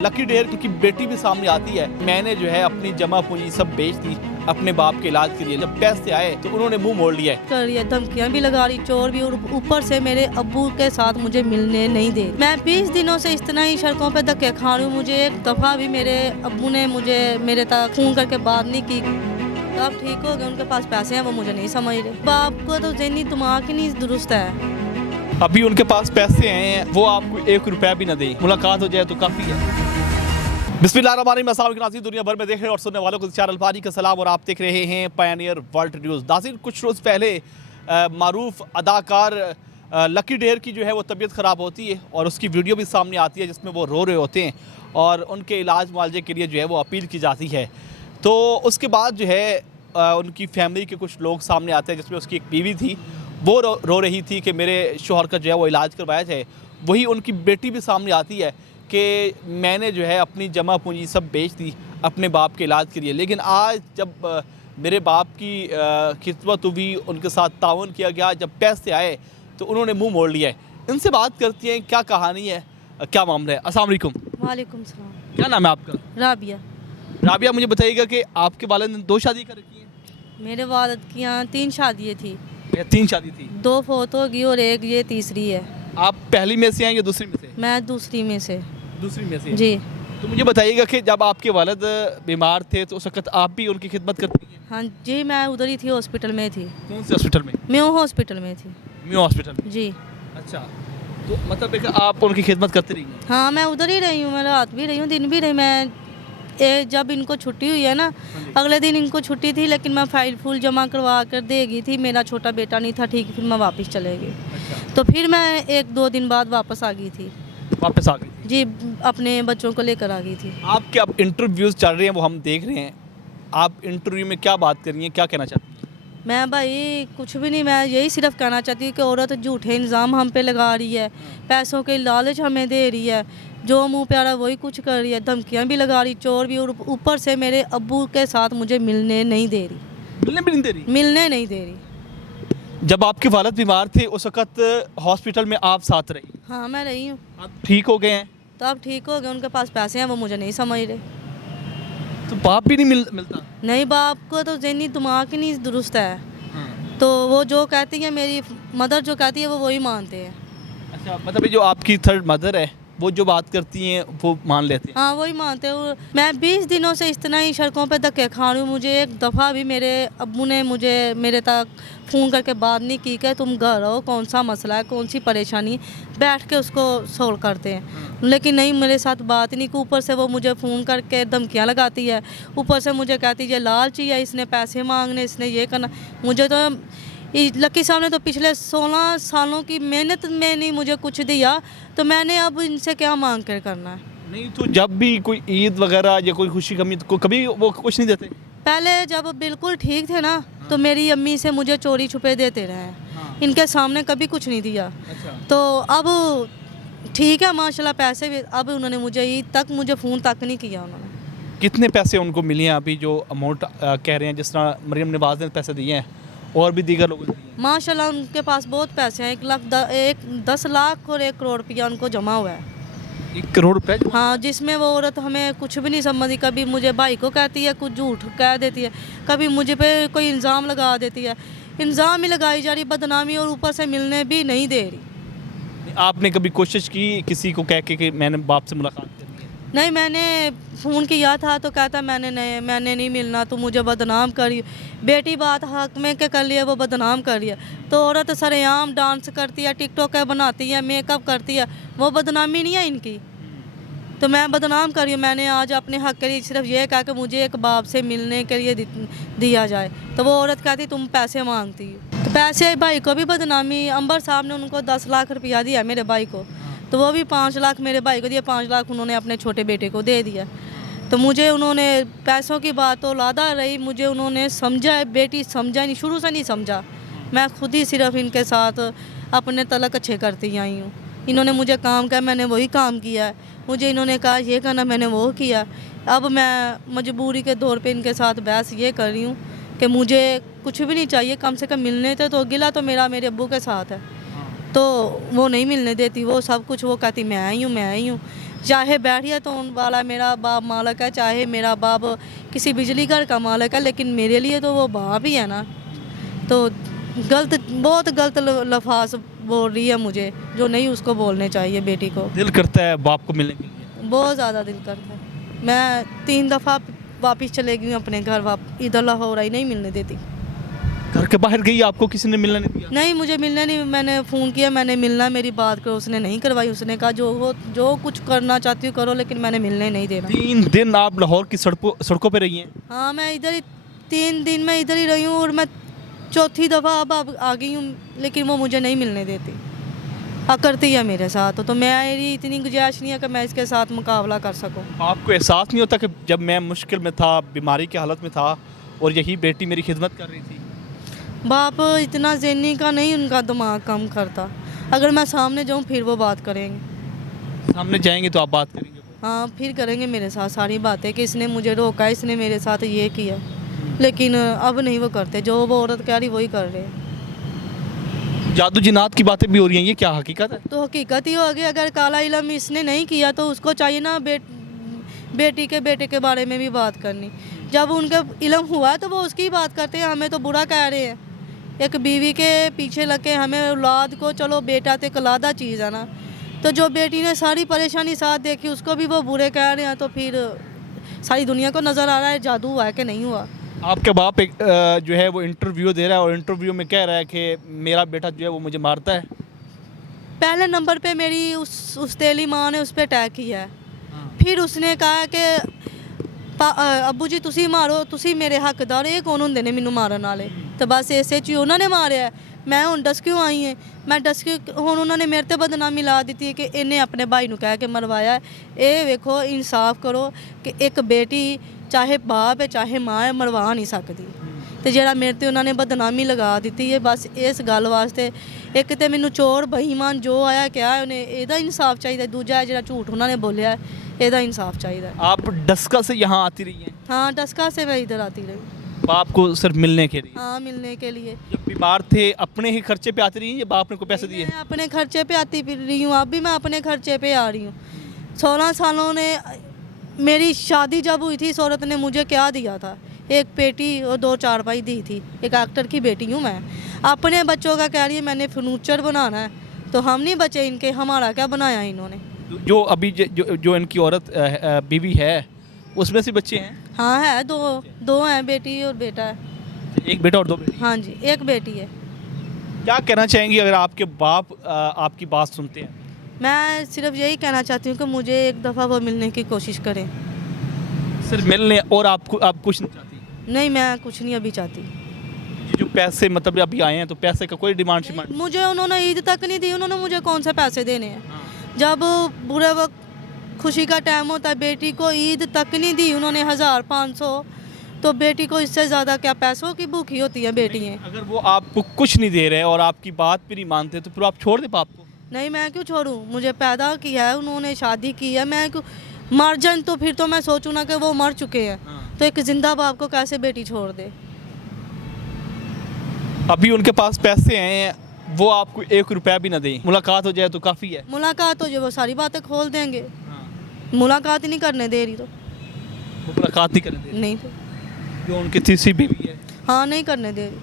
Lucky ढेर की बेटी भी सामने आती है। मैंने जो है अपनी जमा पूंजी सब बेच दी अपने बाप के इलाज के लिए। जब पैसे आए तो उन्होंने मुंह मोड़ लिया है। कर रही है, धमकियां भी लगा रही, चोर भी, और ऊपर से मेरे अब्बू के साथ मुझे मिलने नहीं दे। मैं 20 दिनों से इस तरह ही सड़कों पे धक्के खा रही हूँ। मुझे एक दफा भी मेरे अब्बू ने मुझे मेरे तक फोन करके बात नहीं की। अब ठीक हो गए, उनके पास पैसे हैं, वो मुझे नहीं समझ रहे। बाप को तो ज़हनी दिमाग ही नहीं दुरुस्त है। अभी उनके पास पैसे हैं, वो आपको 1 रुपया भी न दें, मुलाकात हो जाए तो काफ़ी है। बिस्मिल्लाहिर्रहमानिर्रहीम। दुनिया भर में देख रहे और सुनने वालों को चार अल्फारी का सलाम, और आप देख रहे हैं पायनियर वर्ल्ड न्यूज़। नाज़रीन, कुछ रोज़ पहले मारूफ अदाकार लकी ढेर की जो है वो तबीयत ख़राब होती है और उसकी वीडियो भी सामने आती है जिसमें वो रो रहे होते हैं और उनके इलाज मुआवजे के लिए जो है वो अपील की जाती है। तो उसके बाद जो है उनकी फैमिली के कुछ लोग सामने आते हैं, जिसमें उसकी एक बीवी थी, वो रो रही थी कि मेरे शोहर का जो है वो इलाज करवाया जाए। वही उनकी बेटी भी सामने आती है कि मैंने जो है अपनी जमा पूंजी सब बेच दी अपने बाप के इलाज के लिए, लेकिन आज जब मेरे बाप की खिदमत हुई, उनके साथ ताउन किया गया, जब पैसे आए तो उन्होंने मुंह मोड़ लिया है। इनसे बात करती हैं, क्या कहानी है, क्या मामला है। अस्सलाम वालेकुम। वालेकुम सलाम। क्या नाम है आपका? राबिया। राबिया, मुझे बताइएगा कि आपके वालिद ने 2 शादी कर रखी हैं? मेरे वालिद की यहाँ 3 शादियाँ थी। 3 शादी थी? 2 फोत होगी और एक ये तीसरी है। आप पहली में से हैं या दूसरी में से? मैं दूसरी में से। दूसरी में से जी तो मुझे बताइएगा कि जब आपके वालिद बीमार थे तो उस वक्त आप भी उनकी खिदमत करती हैं? हाँ जी, मैं उधर ही थी, हॉस्पिटल में थी। कौन से हॉस्पिटल में? मैं हॉस्पिटल में थी। म्यू हॉस्पिटल में? जी अच्छा, तो मतलब है कि आप उनकी खिदमत करती रही हैं? हाँ, मैं उधर ही रही हूँ। मैं रात भी रही हूँ, दिन भी रही। मैं जब इनको छुट्टी हुई है ना, अगले दिन इनको छुट्टी थी, लेकिन मैं फाइल फूल जमा करवा कर दे गई थी। मेरा छोटा बेटा नहीं था ठीक, फिर मैं वापस चले गई। अच्छा, तो फिर मैं 1-2 दिन बाद वापस आ गई थी। वापस आ गई? जी, अपने बच्चों को लेकर आ गई थी। आपके अब इंटरव्यूज़ चल रहे हैं, वो हम देख रहे हैं। आप इंटरव्यू में क्या बात कर रही हैं, क्या कहना चाहती हैं? मैं भाई कुछ भी नहीं, मैं यही सिर्फ कहना चाहती हूँ कि औरत झूठे इल्ज़ाम हम पे लगा रही है, पैसों के लालच हमें दे रही है, जो मुंह पे आ रहा है वही कुछ कर रही है, धमकियाँ भी लगा रही, चोर भी, और ऊपर से मेरे अब्बू के साथ मुझे मिलने नहीं दे रही। मिलने भी नहीं दे रही? मिलने नहीं दे रही। जब आपके वालिद बीमार थे उस वक्त हॉस्पिटल में आप साथ रही? हाँ, मैं रही हूँ। आप ठीक हो गए हैं? तो अब ठीक हो गए, उनके पास पैसे हैं, वो मुझे नहीं समझ रहे। तो बाप भी नहीं मिलता? नहीं, बाप को तो ज़हनी दिमाग ही नहीं दुरुस्त है। हाँ। तो वो जो कहती है, मेरी मदर जो कहती है वो वही मानते हैं। अच्छा, मतलब ये जो आपकी थर्ड मदर है वो जो बात करती हैं वो मान लेते हैं? हाँ, वही मानते हैं। मैं 20 दिनों से इस तरह ही सड़कों पे धक्के खा रही हूँ। मुझे एक दफ़ा भी मेरे अब्बू ने मुझे मेरे तक फ़ोन करके बात नहीं की कि तुम घर आओ, कौन सा मसला है, कौन सी परेशानी है, बैठ के उसको सोल्व करते हैं। लेकिन नहीं, मेरे साथ बात नहीं की। ऊपर से वो मुझे फ़ोन करके धमकियाँ लगाती है, ऊपर से मुझे कहती है लालची है, इसने पैसे मांगने, इसने ये करना। मुझे तो लकी साहब ने तो पिछले 16 सालों की मेहनत में नहीं मुझे कुछ दिया, तो मैंने अब इनसे क्या मांग कर करना है। नहीं, तो जब भी कोई ईद वगैरह या कोई खुशी गमी तो कभी वो कुछ नहीं देते? पहले जब बिल्कुल ठीक थे ना, तो मेरी अम्मी से मुझे चोरी छुपे देते रहे। हाँ। इनके सामने कभी कुछ नहीं दिया। अच्छा। तो अब ठीक है, माशाल्लाह, पैसे भी अब उन्होंने मुझे ईद तक मुझे फ़ोन तक नहीं किया उन्होंने। कितने पैसे उनको मिले हैं अभी, जो अमाउंट कह रहे हैं, जिस तरह मरियम नवाज़ ने पैसे दिए हैं और भी दीगर लोगों ने दिए हैं? माशाल्लाह उनके पास बहुत पैसे हैं। 10 लाख और 1 करोड़ रुपया उनको जमा हुआ है। 1 करोड़ रुपए? हाँ, जिसमें वो औरत हमें कुछ भी नहीं समझती। कभी मुझे भाई को कहती है, कुछ झूठ कह देती है, कभी मुझे पे कोई इल्ज़ाम लगा देती है। इल्ज़ाम ही लगाई जा रही, बदनामी, और ऊपर से मिलने भी नहीं दे रही। आपने कभी कोशिश की किसी को कह के कि मैंने बाप से मुलाकात करनी है? नहीं, मैंने फ़ोन किया था तो कहता मैंने नहीं मिलना, तो मुझे बदनाम करी। बेटी बात हक में के कर लिया, वो बदनाम कर लिया। तो औरत सरेआम डांस करती है, टिकटॉक बनाती है, मेकअप करती है, वो बदनामी नहीं है इनकी? तो मैं बदनाम करी हूँ। मैंने आज अपने हक के लिए सिर्फ ये कहा कि मुझे एक बाप से मिलने के लिए दिया जाए, तो वो औरत कहती तुम पैसे मांगती हो। तो पैसे भाई को भी बदनामी। अंबर साहब ने उनको 10 लाख रुपया दिया मेरे भाई को, तो वो भी 5 लाख मेरे भाई को दिया, 5 लाख उन्होंने अपने छोटे बेटे को दे दिया। तो मुझे उन्होंने पैसों की बात तो लादा रही, मुझे उन्होंने समझा, बेटी समझा नहीं, शुरू से नहीं समझा। मैं खुद ही सिर्फ इनके साथ अपने तलक अच्छे करती आई हूँ। इन्होंने मुझे काम कहा, मैंने वही काम किया है। मुझे इन्होंने कहा ये करना, मैंने वो किया। अब मैं मजबूरी के दौर पे इनके साथ बहस ये कर रही हूँ कि मुझे कुछ भी नहीं चाहिए, कम से कम मिलने थे। तो गिला तो मेरा मेरे अब्बू के साथ है, तो वो नहीं मिलने देती। वो सब कुछ वो कहती मैं आई हूँ। चाहे बैठिए तो उन वाला मेरा बाप मालिक है, चाहे मेरा बाप किसी बिजली घर का मालिक है, लेकिन मेरे लिए तो वो बाप ही है ना। तो गलत, बहुत गलत लफाज बोल रही है मुझे, जो नहीं उसको बोलने चाहिए बेटी को। दिल करता है बाप को मिलने के लिए? बहुत ज़्यादा दिल करता है। मैं 3 दफ़ा वापस चले गई हूँ अपने घर, इधर लाहौर आई, नहीं मिलने देती। घर के बाहर गई, आपको किसी ने मिलने नहीं दिया? नहीं, मुझे मिलने नहीं, मैंने फ़ोन किया, मैंने मिलना, मेरी बात करो, उसने नहीं करवाई। उसने कहा जो कुछ करना चाहती हूँ करो, लेकिन मैंने मिलने नहीं देना। 3 दिन आप लाहौर की सड़कों पे रही हैं? हाँ, मैं इधर ही 3 दिन में इधर ही रही हूँ, और मैं चौथी दफ़ा अब आ गई हूँ, लेकिन वो मुझे नहीं मिलने देती, करती है मेरे साथ। तो मेरी इतनी गुंजाइश नहीं है कि मैं इसके साथ मुकाबला कर सकूँ। आपको एहसास नहीं होता कि जब मैं मुश्किल में था, बीमारी की हालत में था, और यही बेटी मेरी खिदमत कर रही थी? बाप इतना ज़हनी का नहीं, उनका दिमाग कम करता। अगर मैं सामने जाऊँ फिर वो बात करेंगे। सामने जाएंगे तो आप बात करेंगे? हाँ, फिर करेंगे मेरे साथ सारी बातें कि इसने मुझे रोका, इसने मेरे साथ ये किया, लेकिन अब नहीं वो करते। जो वो औरत कह रही वही कर रहे हैं। जादू जिन्नात की बातें भी हो रही हैं, ये क्या हकीकत है? तो हकीकत ही होगी। अगर काला इलम इसने नहीं किया तो उसको चाहिए ना बेटी के बेटे के बारे में भी बात करनी। जब उनका इलम हुआ तो वो उसकी बात करते हैं, हमें तो बुरा कह रहे हैं। एक बीवी के पीछे लग के हमें औलाद को, चलो बेटा तो एक लादा चीज़ है ना, तो जो बेटी ने सारी परेशानी साथ देखी उसको भी वो बुरे कह रहे हैं। तो फिर सारी दुनिया को नज़र आ रहा है जादू हुआ है कि नहीं हुआ। आपका बाप एक जो है वो इंटरव्यू दे रहा है, और इंटरव्यू में कह रहा है कि मेरा बेटा जो है वो मुझे मारता है। पहले नंबर पे मेरी उस तेली माँ ने उस पर अटैक किया है। फिर उसने कहा कि अब्बू जी तुसी मारो, तुसी मेरे हकदार, ये कौन होंदे ने मैनू मारन वाले। तो बस इसे च उन्होंने मारिया है। मैं हुण डस्क्यू आई है, मैं डस्क्यू हुण उन्होंने मेरे ते बदनामी ला दी है कि इन्हें अपने भाई नू कह के मरवाया है। ये वेखो, इंसाफ करो कि एक बेटी चाहे बाप है चाहे माँ है, मरवा नहीं सकती। तो ਜਿਹੜਾ मेरे ते उन्होंने बदनामी लगा दी है, बस इस गल वास्ते एक तो मैनू चोर बेईमान जो आया क्या है उन्हें ਇਹਦਾ इंसाफ चाहिए, दूजा ਜਿਹੜਾ ਝੂਠ उन्होंने बोलिया है ਇਹਦਾ इंसाफ चाहिए। आप डस्का से यहाँ आती रही हैं? हाँ, डस्का से मैं इधर आती रही। बाप को सिर्फ मिलने के लिए? हाँ, मिलने के लिए। जब बीमार थे अपने ही खर्चे पे आती रही हैं या बाप ने को पैसे दिए? मैं अपने खर्चे पे आती रही हूँ, अब भी मैं अपने खर्चे पे आ रही हूँ। 16 सालों ने मेरी शादी जब हुई थी, इस औरत ने मुझे क्या दिया था? एक पेटी और 2 चारपाई दी थी। एक एक्टर की बेटी हूँ मैं। अपने बच्चों का कह रही है मैंने फर्नीचर बनाना है, तो हम नहीं बचे इनके, हमारा क्या बनाया इन्होंने। जो अभी जो इनकी औरत बीवी है, उसमें से बच्चे हैं? हाँ है, दो हैं, बेटी और बेटा है। एक बेटा और 2 बेटी? हाँ जी, एक बेटी है। क्या कहना चाहेंगी अगर आपके बाप आपकी बात सुनते हैं? मैं सिर्फ यही कहना चाहती हूँ कि मुझे एक दफ़ा वो मिलने की कोशिश करें। सिर्फ मिलने, और आप कुछ नहीं चाहती? नहीं, मैं कुछ नहीं अभी चाहती। जो पैसे मतलब अभी आए हैं, तो पैसे का कोई डिमांड शिमांड? मुझे उन्होंने ईद तक नहीं दी, उन्होंने मुझे कौन से पैसे देने हैं। जब बुरे वक्त खुशी का टाइम होता है, बेटी को ईद तक नहीं दी उन्होंने 1000-500, तो बेटी को इससे ज़्यादा क्या पैसों की भूखी होती है बेटियाँ। अगर वो आपको कुछ नहीं दे रहे और आपकी बात भी नहीं मानते, तो फिर आप छोड़ दे बाप को? नहीं, मैं क्यों छोड़ूं? मुझे पैदा किया है उन्होंने, शादी की है, मैं क्यों मर जाऊं तो फिर तो मैं सोचूं ना कि वो मर चुके हैं। तो एक जिंदा बाप को कैसे बेटी छोड़ दे। अभी उनके पास पैसे हैं, वो आपको 1 रुपया भी ना दें, मुलाकात हो जाए तो काफ़ी है। मुलाकात हो जाए वो सारी बातें खोल देंगे। मुलाकात ही नहीं करने दे रही तो वो मुलाकात नहीं करने दे रहे? नहीं तो जो उनकी तीसरी बीवी है? हाँ, नहीं करने दे रही।